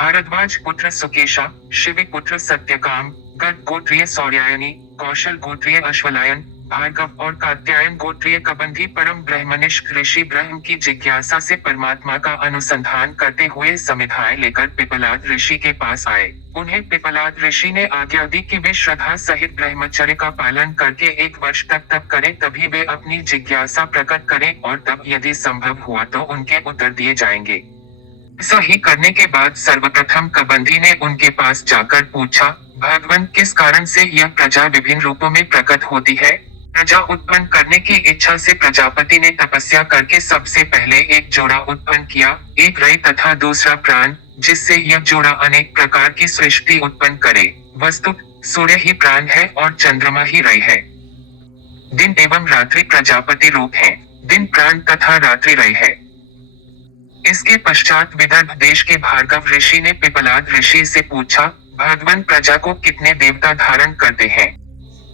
भारद्वाज पुत्र सुकेशा, शिवी पुत्र सत्यकाम, गर्ग गोत्रीय सौर्यायनी, कौशल गोत्रीय अश्वलायन, भार्गव और कात्यायन गोत्रीय कबंधी परम ब्रह्मनिष्ठ ऋषि ब्रह्म की जिज्ञासा से परमात्मा का अनुसंधान करते हुए समिधाएं लेकर पिपलाद ऋषि के पास आए। उन्हें पिपलाद ऋषि ने आज्ञा दी कि वे श्रद्धा सहित ब्रह्मचर्य का पालन करके 1 वर्ष तक तप करें, तभी वे अपनी जिज्ञासा प्रकट करें और तब यदि संभव हुआ तो उनके उत्तर दिए जाएंगे। ऐसा ही करने के बाद सर्वप्रथम कबंधी ने उनके पास जाकर पूछा, भगवान, किस कारण से यह प्रजा विभिन्न रूपों में प्रकट होती है? प्रजा उत्पन्न करने की इच्छा से प्रजापति ने तपस्या करके सबसे पहले एक जोड़ा उत्पन्न किया, एक रई तथा दूसरा प्राण, जिससे यह जोड़ा अनेक प्रकार की सृष्टि उत्पन्न करे। वस्तुतः सूर्य ही प्राण है और चंद्रमा ही रई है। दिन एवं रात्रि प्रजापति रूप हैं, दिन प्राण तथा रात्रि रई है। इसके पश्चात विदर्भ देश के भार्गव ऋषि ने पिपलाद ऋषि से पूछा, भगवान, प्रजा को कितने देवता धारण करते हैं?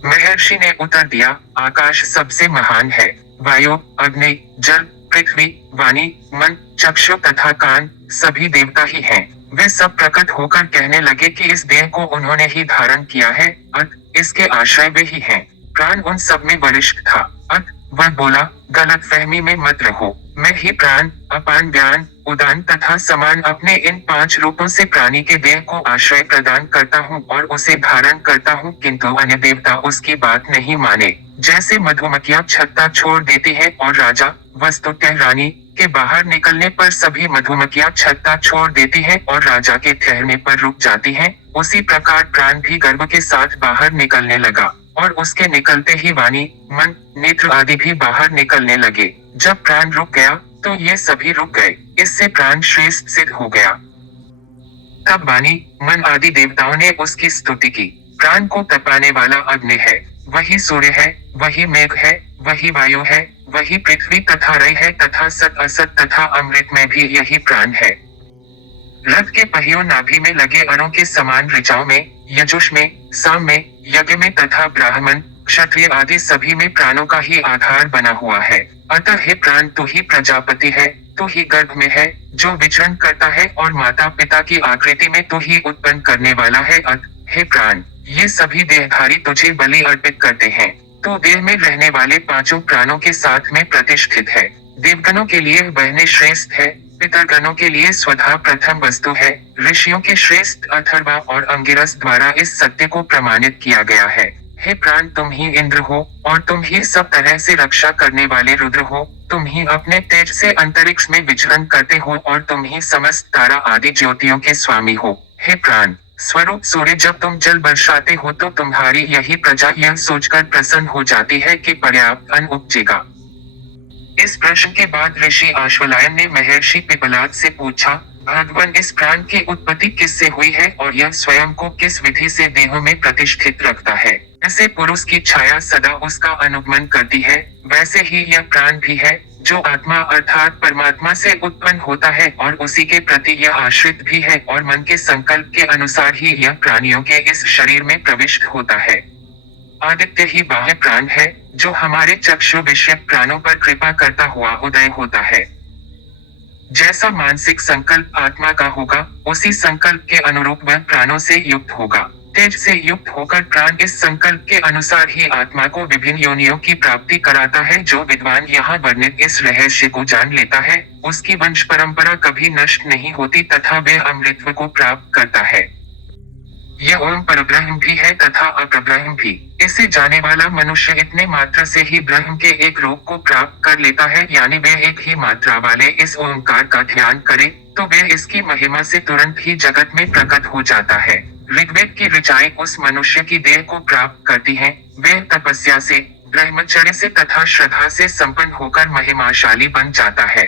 महर्षि ने उत्तर दिया, आकाश सबसे महान है, वायु, अग्नि, जल, पृथ्वी, वाणी, मन, चक्षु तथा कान सभी देवता ही हैं। वे सब प्रकट होकर कहने लगे कि इस देह को उन्होंने ही धारण किया है, अतः इसके आश्रय वे ही हैं। प्राण उन सब में वरिष्ठ था, अतः वह बोला, गलत फहमी में मत रहो, मैं ही प्राण, अपान, व्यान, उदान तथा समान अपने इन 5 रूपों से प्राणी के देह को आश्रय प्रदान करता हूँ और उसे धारण करता हूँ, किंतु अन्य देवता उसकी बात नहीं माने। जैसे मधुमक्खियां छत्ता छोड़ देती है और राजा, वस्तुतः रानी, के बाहर निकलने पर सभी मधुमक्खियां छत्ता छोड़ देती है और राजा के ठहरने पर रुक जाती हैं, उसी प्रकार प्राण भी गर्भ के साथ बाहर निकलने लगा और उसके निकलते ही वाणी, मन, नेत्र आदि भी बाहर निकलने लगे। जब प्राण रुक गया तो ये सभी रुक गए, इससे प्राण श्रेष्ठ सिद्ध हो गया। तब वाणी, मन आदि देवताओं ने उसकी स्तुति की। प्राण को तपाने वाला अग्नि है, वही सूर्य है, वही मेघ है, वही वायु है, वही पृथ्वी तथा रई है तथा सत असत तथा अमृत में भी यही प्राण है। रथ के पहियों नाभि में लगे अणों के समान ऋचाओं में, यजुष में, साम में, यज्ञ में तथा ब्राह्मण, क्षत्रिय आदि सभी में प्राणों का ही आधार बना हुआ है। अतः हे प्राण, तू ही प्रजापति है, तू ही गर्भ में है, जो विचरण करता है और माता पिता की आकृति में तू ही उत्पन्न करने वाला है। अतः हे प्राण, ये सभी देहधारी तुझे बलि अर्पित करते हैं। तू देह में रहने वाले 5 प्राणों के साथ में प्रतिष्ठित है। देवगणों के लिए बहने श्रेष्ठ है, पितरगणों के लिए स्वधा प्रथम वस्तु है, ऋषियों के श्रेष्ठ अथर्वा और अंगिरस द्वारा इस सत्य को प्रमाणित किया गया है। हे प्राण, तुम ही इंद्र हो और तुम ही सब तरह से रक्षा करने वाले रुद्र हो। तुम ही अपने तेज से अंतरिक्ष में विचरण करते हो और तुम ही समस्त तारा आदि ज्योतियों के स्वामी हो। हे प्राण स्वरूप सूर्य, जब तुम जल बरसाते हो तो तुम्हारी यही प्रजा यह सोचकर प्रसन्न हो जाती है कि पर्याप्त अन्न उपजेगा। इस प्रश्न के बाद ऋषि अश्वलायन ने महर्षि पिपलाद से पूछा, भगवान, इस प्राण की उत्पत्ति किससे हुई है और यह स्वयं को किस विधि से देहों में प्रतिष्ठित रखता है? ऐसे पुरुष की छाया सदा उसका अनुगमन करती है, वैसे ही यह प्राण भी है, जो आत्मा अर्थात परमात्मा से उत्पन्न होता है और उसी के प्रति यह आश्रित भी है और मन के संकल्प के अनुसार ही यह प्राणियों के इस शरीर में प्रविष्ट होता है। आदित्य ही बाह्य प्राण है, जो हमारे चक्षु विषय प्राणों पर कृपा करता हुआ उदय होता है। जैसा मानसिक संकल्प आत्मा का होगा, उसी संकल्प के अनुरूप वह प्राणों से युक्त होगा। तेज से युक्त होकर प्राण इस संकल्प के अनुसार ही आत्मा को विभिन्न योनियों की प्राप्ति कराता है। जो विद्वान यहाँ वर्णित इस रहस्य को जान लेता है, उसकी वंश परंपरा कभी नष्ट नहीं होती तथा वह अमृतत्व को प्राप्त करता है। यह ओम परब्रह्म भी है तथा अपरब्रह्म भी। इसे जाने वाला मनुष्य इतने मात्र से ही ब्रह्म के एक रूप को प्राप्त कर लेता है, यानी वह एक ही मात्रा वाले इस ओंकार का ध्यान करे तो वह इसकी महिमा से तुरंत ही जगत में प्रकट हो जाता है। ऋग्वेद की ऋचाएं उस मनुष्य की देह को प्राप्त करती हैं। वह तपस्या से, ब्रह्मचर्य से तथा श्रद्धा से संपन्न होकर महिमाशाली बन जाता है।